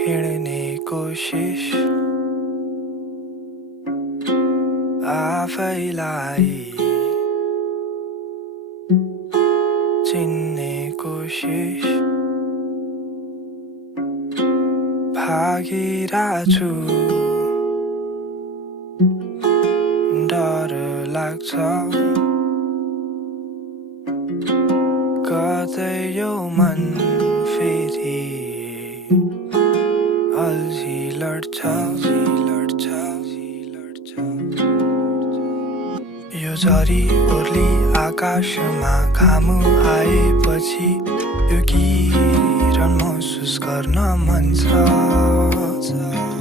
हिँड्ने कोसिस आफैलाई चिन्ने कोसिस भागिरहेछु डर लाग्छ कतै यो मन फेरि अल्झी लड्छ यो झरी ओर्ली आकाशमा घाम आएपछि यो किरण महसुस गर्न मन छ